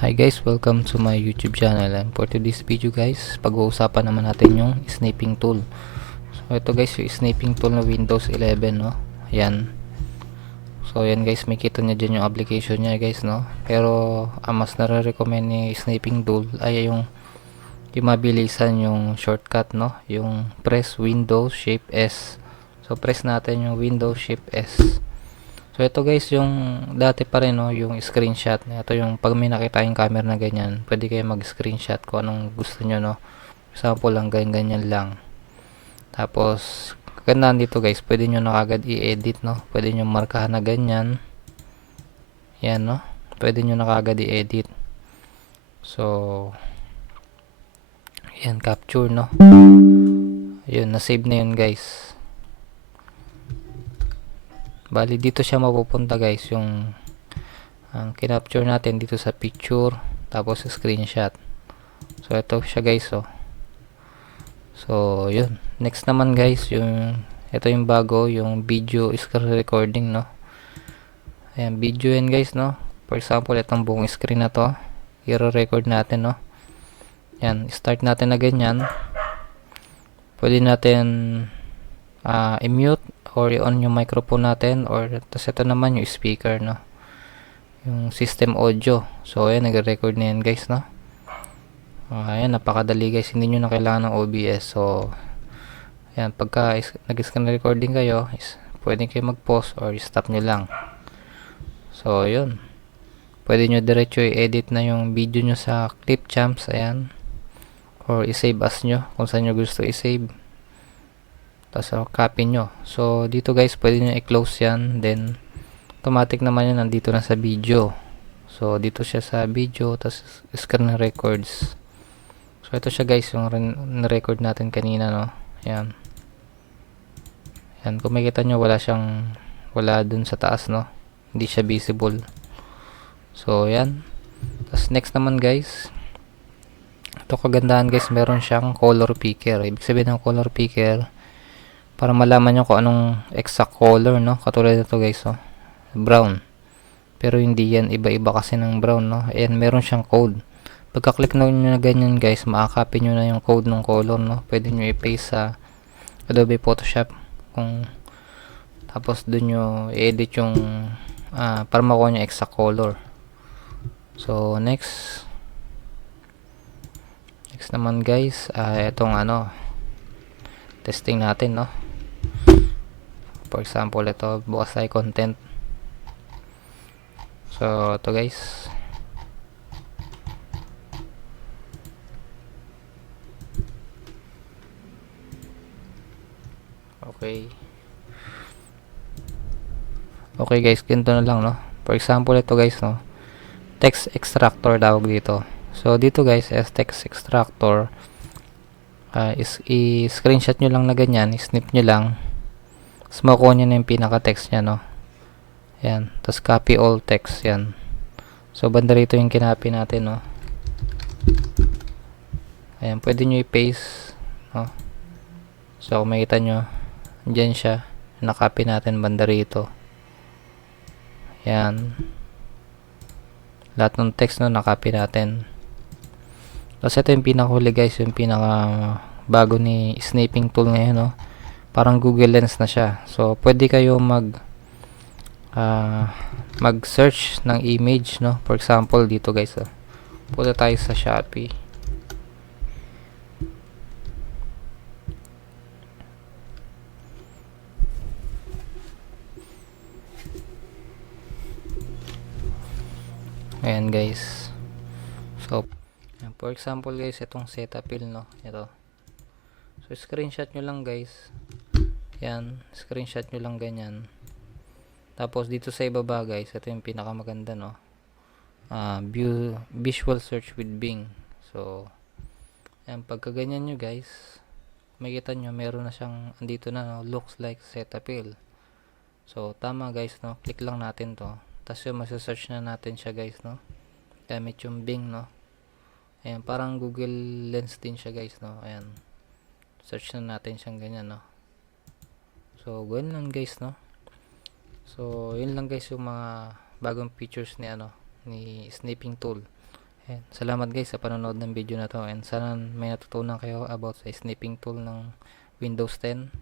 Hi guys, welcome to my YouTube channel, and for today's video guys, pag-uusapan naman natin yung sniping tool. So ito guys, yung sniping tool na Windows 11, no? Ayan. So ayan guys, may kita nyo dyan yung application nya guys, no? Pero ang mas nare-recommend ni sniping tool ay yung mabilisan, yung shortcut, no? Yung press Windows Shift S. So press natin yung Windows Shift S. So ito guys, yung dati pa rin, no, yung screenshot. Ito yung pag may nakita yung camera na ganyan, pwede kayo mag-screenshot kung anong gusto nyo, no. Example lang, ganyan lang. Tapos kagandaan dito guys, pwede nyo na kagad i-edit, no. Pwede nyo markahan na ganyan. Yan, no. Pwede nyo na kagad i-edit. So yan, capture, no. Yun, na-save na yun guys. Bali dito siya mapupunta guys, yung ang kinapture natin dito sa picture, tapos screenshot. So ito siya guys, oh. So yun, next naman guys, yung ito yung bago, yung video screen recording, no. Ayan, video yan guys, no. For example, itong buong screen na to, i-record natin, no. Yan, start natin na ganyan. Pwede natin i-mute or i-on yung microphone natin, or tas ito naman yung speaker, no, yung system audio. So ayan, nagre-record na yan guys, no. Ayan, napakadali guys, hindi nyo na kailangan ng OBS. So ayan, pagka nag-screen recording kayo, pwede kayo mag-pause or stop nyo lang. So yun, pwede nyo diretso i-edit na yung video nyo sa Clipchamps, ayan, or i-save as nyo kung saan nyo gusto i-save, tapos copy nyo. So dito guys, pwede nyo i-close yan, then automatic naman yun nandito na sa video. So dito siya sa video, tapos screen records. So ito siya guys, yung record natin kanina, no. Ayan. Ayan, kung makikita nyo, wala dun sa taas, no. Hindi siya visible. So ayan. Tapos next naman guys, ito kagandahan guys, meron siyang color picker. Ibig sabihin ng color picker, para malaman nyo kung anong exact color, no. Katulad nito guys, oh, brown. Pero hindi yan, iba-iba kasi ng brown, no. Ayan, meron siyang code. Pagka-click nyo na ganyan guys, makakopy nyo na yung code ng color, no. Pwede nyo i-paste sa Adobe Photoshop, tapos dun nyo i-edit yung para makuha nyo exact color. So next naman guys, itong testing natin, no. For example, ito, bukas tayo content. So ito guys, okay guys, ganito na lang, no. For example, ito guys, no, text extractor tawag dito. So dito guys, as text extractor, i-screenshot nyo lang na ganyan, snip nyo lang, tapos makuha nyo na yung pinaka text nya, no. Yan, tapos copy all text, yan. So banda rito yung kinopy natin, no. Ayan, pwede nyo i-paste, no. So kung makita nyo, dyan siya, nakopy natin banda rito. Yan, lahat ng text, no, nakopy natin. Tapos ito yung pinakahuli guys, yung pinaka bago ni sniping tool ngayon, no. Parang Google Lens na siya. So pwede kayo mag-search ng image, no. For example, dito guys, punta tayo sa Shopee. Ayan guys. So for example guys, itong Cetaphil, no, ito. So screenshot nyo lang guys. Yan, screenshot nyo lang ganyan. Tapos dito sa ibaba guys, ito yung pinakamaganda, no. Visual search with Bing. So yan, pagka ganyan nyo guys, makikita nyo meron na siyang andito na, no, looks like Cetaphil. So tama guys, no, click lang natin to. Tapos yung masasearch na natin siya guys, no, gamit yung Bing, no. Ayan, parang Google Lens din siya guys, no. Ayan, search na natin siyang ganyan, no. So ganyan lang guys, no. So yun lang guys yung mga bagong features ni ni sniping tool. Ayan. Salamat guys sa panonood ng video na to, and sana may natutunan kayo about sa snipping tool ng Windows 10.